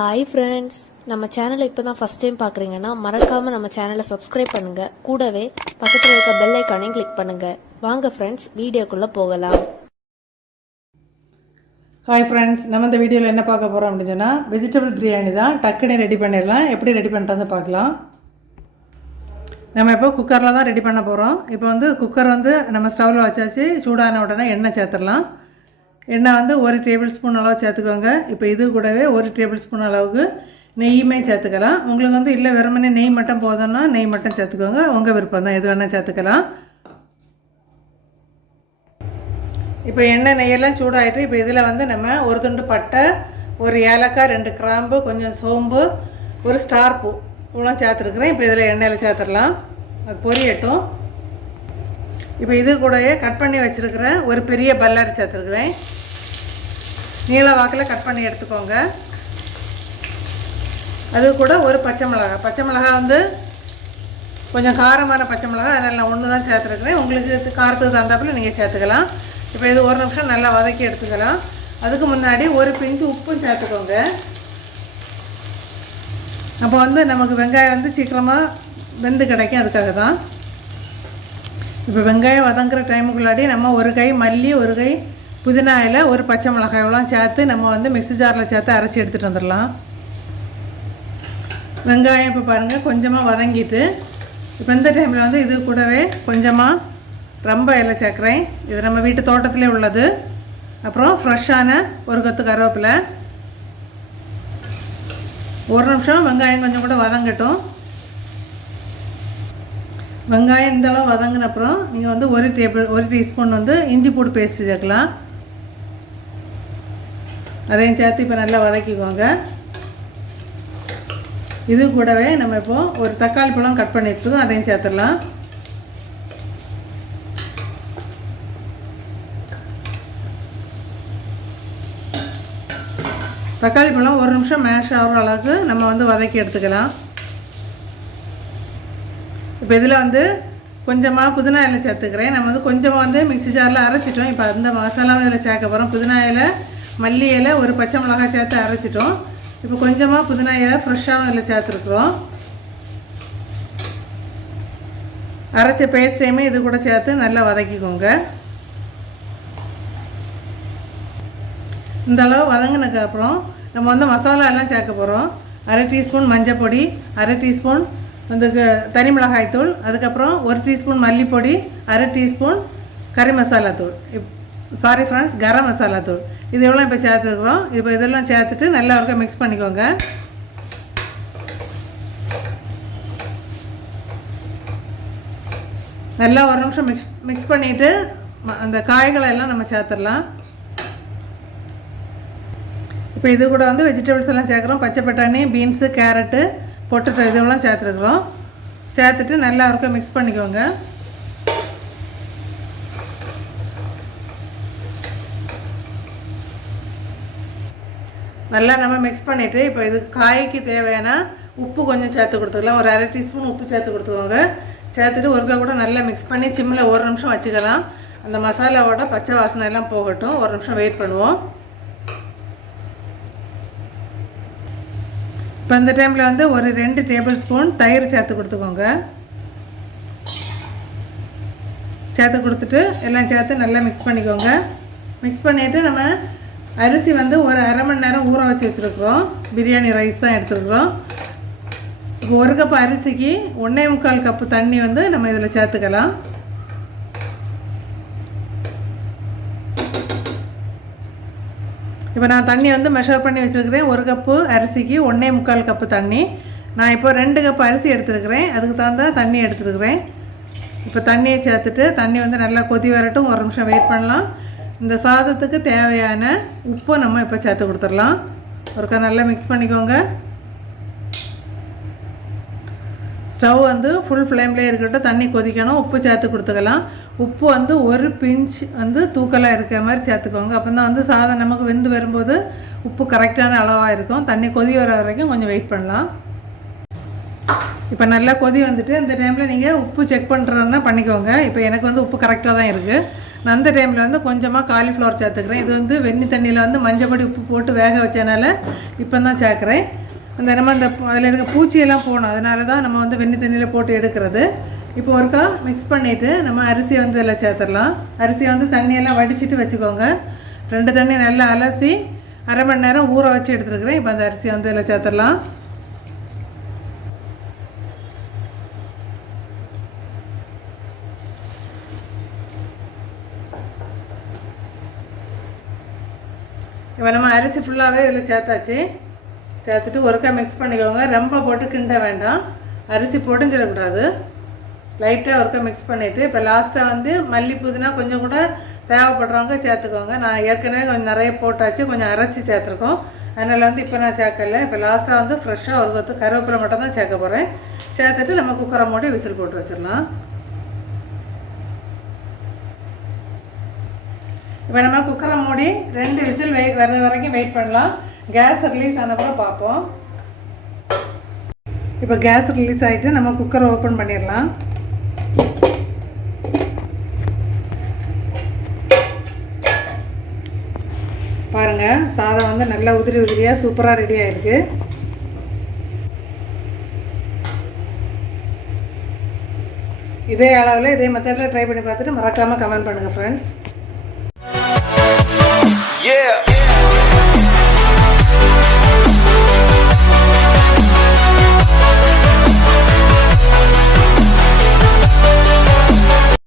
Hi friends நம்ம சேனலை இப்போ தான் ஃபஸ்ட் டைம் பார்க்குறீங்கன்னா மறக்காமல் நம்ம சேனலை சப்ஸ்கிரைப் பண்ணுங்கள் கூடவே பக்கத்தில் இருக்க பெல் ஐக்கானையும் கிளிக் பண்ணுங்கள் வாங்க ஃப்ரெண்ட்ஸ் வீடியோக்குள்ளே போகலாம். ஹாய் ஃப்ரெண்ட்ஸ் நம்ம இந்த வீடியோவில் என்ன பார்க்க போகிறோம் அப்படின்னு சொன்னால் வெஜிடபிள் பிரியாணி தான் டக்குன்னு ரெடி பண்ணிடலாம். எப்படி ரெடி பண்ணுறது பார்க்கலாம். நம்ம இப்போ குக்கரில் தான் ரெடி பண்ண போகிறோம் இப்போ வந்து குக்கர் வந்து நம்ம ஸ்டவ்வில் வச்சாச்சு. சூடான உடனே எண்ணெய் சேர்த்துடலாம். எண்ணெய் வந்து ஒரு டேபிள் ஸ்பூன் அளவு சேர்த்துக்கோங்க. இப்போ இது கூடவே ஒரு டேபிள் ஸ்பூன் அளவுக்கு நெய்யுமே சேர்த்துக்கலாம். உங்களுக்கு வந்து இல்லை வெறுமனே நெய் மட்டும் போதும்னா நெய் மட்டும் சேர்த்துக்கோங்க. உங்கள் விருப்பம் தான். எது வேணால் சேர்த்துக்கலாம். இப்போ எண்ணெய் நெய்யெல்லாம் சூடாயிட்டு இப்போ இதில் வந்து நம்ம ஒரு துண்டு பட்டை ஒரு ஏலக்காய் ரெண்டு கிராம்பு கொஞ்சம் சோம்பு ஒரு ஸ்டார் பூ இவ்வளோ சேர்த்துருக்குறேன். இப்போ இதில் எண்ணெயில் சேர்த்துடலாம். அது பொரியட்டும். இப்போ இது கூடயே கட் பண்ணி வச்சுருக்கிறேன் ஒரு பெரிய பல்லாரி சேர்த்துருக்குறேன். நீள வாக்கில் கட் பண்ணி எடுத்துக்கோங்க. அது கூட ஒரு பச்சை மிளகாய் பச்சை மிளகாய் வந்து கொஞ்சம் காரமான பச்சை மிளகாய் அதனால் நான் ஒன்று தான் சேர்த்துருக்குறேன். உங்களுக்கு காரத்துக்கு தந்தாப்பில் நீங்கள் சேர்த்துக்கலாம். இப்போ இது ஒரு நிமிஷம் நல்லா வதக்கி எடுத்துக்கலாம். அதுக்கு முன்னாடி ஒரு பிஞ்சு உப்பும் சேர்த்துக்கோங்க. அப்போ வந்து நமக்கு வெங்காயம் வந்து சீக்கிரமாக வெந்து கிடைக்கும் அதுக்காக தான். இப்போ வெங்காயம் வதங்குற டைமுக்குள்ளாடி நம்ம ஒரு கை மல்லி ஒரு கை புதினாயில் ஒரு பச்சை மிளகாய் இவ்வளோ சேர்த்து நம்ம வந்து மிக்ஸி ஜாரில் சேர்த்து அரைச்சி எடுத்துகிட்டு வந்துடலாம். வெங்காயம் இப்போ பாருங்கள் கொஞ்சமாக வதங்கிட்டு இப்போ இந்த டைமில் வந்து இது கூடவே கொஞ்சமாக ரொம்ப இலை சேர்க்குறேன். இது நம்ம வீட்டு தோட்டத்திலே உள்ளது. அப்புறம் ஃப்ரெஷ்ஷான ஒரு கொத்து கருவேப்பிலை. ஒரு நிமிஷம் வெங்காயம் கொஞ்சம் கூட வதங்கட்டும். வெங்காயம் இந்த அளவு வதங்கின அப்புறம் நீங்கள் வந்து ஒரு டேபிள் ஒரு டீஸ்பூன் வந்து இஞ்சி பூடு பேஸ்ட் சேர்க்கலாம். அதையும் சேர்த்து இப்போ நல்லா வதக்கிக்கோங்க. இது கூடவே நம்ம இப்போ ஒரு தக்காளி பழம் கட் பண்ணி வச்சுருக்கோம் அதையும் சேர்த்துடலாம். தக்காளி பழம் ஒரு நிமிஷம் மேஷ் ஆகிற அளவுக்கு நம்ம வந்து வதக்கி எடுத்துக்கலாம். இப்போ இதில் வந்து கொஞ்சமாக புதினா இலை சேர்த்துக்கிறேன். நம்ம வந்து கொஞ்சமாக வந்து மிக்ஸி ஜாரில் அரைச்சிட்டோம். இப்போ அந்த மசாலாவும் இதில் சேர்க்க போகிறோம் புதினா இலை மல்லி இலை ஒரு பச்சை மிளகாய் சேர்த்து அரைச்சிட்டோம். இப்போ கொஞ்சமாக புதினா இலை ஃப்ரெஷ்ஷாகவும் இதில் சேர்த்துருக்குறோம். அரைச்ச பேஸ்டையுமே இது கூட சேர்த்து நல்லா வதக்கிக்கோங்க. இந்த அளவு வதங்கினதுக்கு அப்புறம் நம்ம வந்து மசாலா எல்லாம் சேர்க்க போகிறோம் அரை டீஸ்பூன் மஞ்சள் பொடி அரை டீஸ்பூன் வந்து க- தனி மிளகாய் தூள் அதுக்கப்புறம் ஒரு டீஸ்பூன் மல்லிப்பொடி அரை டீஸ்பூன் கறி மசாலா தூள். இப் சாரி ஃப்ரெண்ட்ஸ் கரம் மசாலா தூள். இது எவ்வளோ இப்போ சேர்த்துக்கிறோம் இப்போ இதெல்லாம் சேர்த்துட்டு நல்லா இருக்க மிக்ஸ் பண்ணிக்கோங்க. நல்லா ஒரு நிமிஷம் மிக்ஸ் மிக்ஸ் பண்ணிவிட்டு அந்த காய்களை எல்லாம் நம்ம சேர்த்துடலாம். இப்போ இது கூட வந்து வெஜிடபிள்ஸ் எல்லாம் சேர்க்குறோம். பச்சை பட்டாணி பீன்ஸு கேரட்டு பொட்டட்டோ இதெல்லாம் சேர்த்துருக்குறோம். சேர்த்துட்டு நல்லா இருக்க மிக்ஸ் பண்ணிக்கோங்க. நல்லா நம்ம மிக்ஸ் பண்ணிவிட்டு இப்போ இது காய்க்கு தேவையான உப்பு கொஞ்சம் சேர்த்து கொடுத்துக்கலாம் ஒரு அரை டீஸ்பூன் உப்பு சேர்த்து கொடுத்துக்கோங்க. சேர்த்துட்டு ஒருக்கா கூட நல்லா மிக்ஸ் பண்ணி சிம்மில் ஒரு நிமிஷம் வச்சுக்கலாம். அந்த மசாலாவோட பச்சை வாசனை எல்லாம் போகட்டும். ஒரு நிமிஷம் வெயிட் பண்ணுவோம். இப்போ இந்த டைமில் வந்து ஒரு ரெண்டு டேபிள் ஸ்பூன் தயிர் சேர்த்து கொடுத்துக்கோங்க. சேர்த்து கொடுத்துட்டு எல்லாம் சேர்த்து நல்லா மிக்ஸ் பண்ணிக்கோங்க. மிக்ஸ் பண்ணிவிட்டு நம்ம அரிசி வந்து ஒரு அரை மணி நேரம் ஊற வச்சு வச்சுருக்குறோம். பிரியாணி ரைஸ் தான் எடுத்துருக்குறோம். இப்போ ஒரு கப் அரிசிக்கு ஒன்றே முக்கால் கப்பு தண்ணி வந்து நம்ம இதில் சேர்த்துக்கலாம். இப்போ நான் தண்ணி வந்து மெஷர் பண்ணி வச்சுருக்கிறேன். ஒரு கப்பு அரிசிக்கு ஒன்றே முக்கால் கப்பு தண்ணி. நான் இப்போ ரெண்டு கப்பு அரிசி எடுத்துருக்கிறேன். அதுக்கு தகுந்த தண்ணி எடுத்துருக்கிறேன். இப்போ தண்ணியை சேர்த்துட்டு தண்ணி வந்து நல்லா கொதி வரட்டும். ஒரு நிமிஷம் வெயிட் பண்ணலாம். இந்த சாதத்துக்கு தேவையான உப்பை நம்ம இப்போ சேர்த்து கொடுத்துடலாம். ஒருக்கா நல்லா மிக்ஸ் பண்ணிக்கோங்க. ஸ்டவ் வந்து ஃபுல் ஃப்ளேம்லேயே இருக்கட்டும் தண்ணி கொதிக்கணும் உப்பு சேர்த்து கொடுத்துக்கலாம். உப்பு வந்து ஒரு பிஞ்ச் வந்து தூக்கலாக இருக்கிற மாதிரி சேர்த்துக்கோங்க. அப்போ தான் வந்து சாதம் நமக்கு வெந்து வரும்போது உப்பு கரெக்டான அளவாக இருக்கும். தண்ணி கொதி வர வரைக்கும் கொஞ்சம் வெயிட் பண்ணலாம். இப்போ நல்லா கொதி வந்துட்டு அந்த டைமில் நீங்கள் உப்பு செக் பண்ணுறதுனா பண்ணிக்கோங்க. இப்போ எனக்கு வந்து உப்பு கரெக்டாக தான் இருக்குது அந்த டைமில் வந்து கொஞ்சமாக காலிஃப்ளவர் சேர்த்துக்கிறேன். இது வந்து வெந்நி தண்ணியில் வந்து மஞ்சப்பொடி உப்பு போட்டு வேக வச்சனால இப்போ தான் சேர்க்குறேன். அந்த நம்ம அந்த அதில் இருக்க பூச்சியெல்லாம் போகணும். அதனால தான் நம்ம வந்து வெந்நி தண்ணியில் போட்டு எடுக்கிறது. இப்போ ஒருக்கா மிக்ஸ் பண்ணிவிட்டு நம்ம அரிசியை வந்து இதில் சேர்த்துடலாம். அரிசியை வந்து தண்ணியெல்லாம் வடிச்சிட்டு வச்சுக்கோங்க. ரெண்டு தண்ணி நல்லா அலசி அரை மணி நேரம் ஊற வச்சு எடுத்துருக்குறேன். இப்போ அந்த அரிசியை வந்து இதில் சேர்த்துடலாம். இப்போ நம்ம அரிசி ஃபுல்லாகவே இதில் சேர்த்தாச்சு. சேர்த்துட்டு ஒருக்கா மிக்ஸ் பண்ணிக்கோங்க. ரொம்ப போட்டு கிண்ட வேண்டாம். அரிசி பொடிஞ்சிடக்கூடாது. லைட்டாக ஒருக்கா மிக்ஸ் பண்ணிவிட்டு இப்போ லாஸ்ட்டாக வந்து மல்லி புதினா கொஞ்சம் கூட தேவைப்படுறவங்க சேர்த்துக்கோங்க. நான் ஏற்கனவே கொஞ்சம் நிறைய போட்டாச்சு கொஞ்சம் அரைச்சி சேர்த்துருக்கோம். அதனால் வந்து இப்போ நான் சேர்க்கல. இப்போ லாஸ்ட்டாக வந்து ஃப்ரெஷ்ஷாக ஒரு கொத்து கருவேப்பிலை மட்டும் தான் சேர்க்க போகிறேன் சேர்த்துட்டு நம்ம குக்கரை மூடி விசில் போட்டு வச்சிடலாம். இப்போ நம்ம குக்கரை மூடி ரெண்டு விசில் வெயிட் வர்ற வரைக்கும் வெயிட் பண்ணலாம். கேஸ் ரிலீஸ் ஆனப்புறம் பார்ப்போம். இப்போ கேஸ் ரிலீஸ் ஆகிட்டு நம்ம குக்கரை ஓப்பன் பண்ணிடலாம். பாருங்கள் சாதம் வந்து நல்லா உதிரி உதிரியாக சூப்பராக ரெடி ஆகிருக்கு இதே அளவில் இதே மெத்தடில் ட்ரை பண்ணி பார்த்துட்டு மறக்காமல் கமெண்ட் பண்ணுங்கள் ஃப்ரெண்ட்ஸ் Yeah.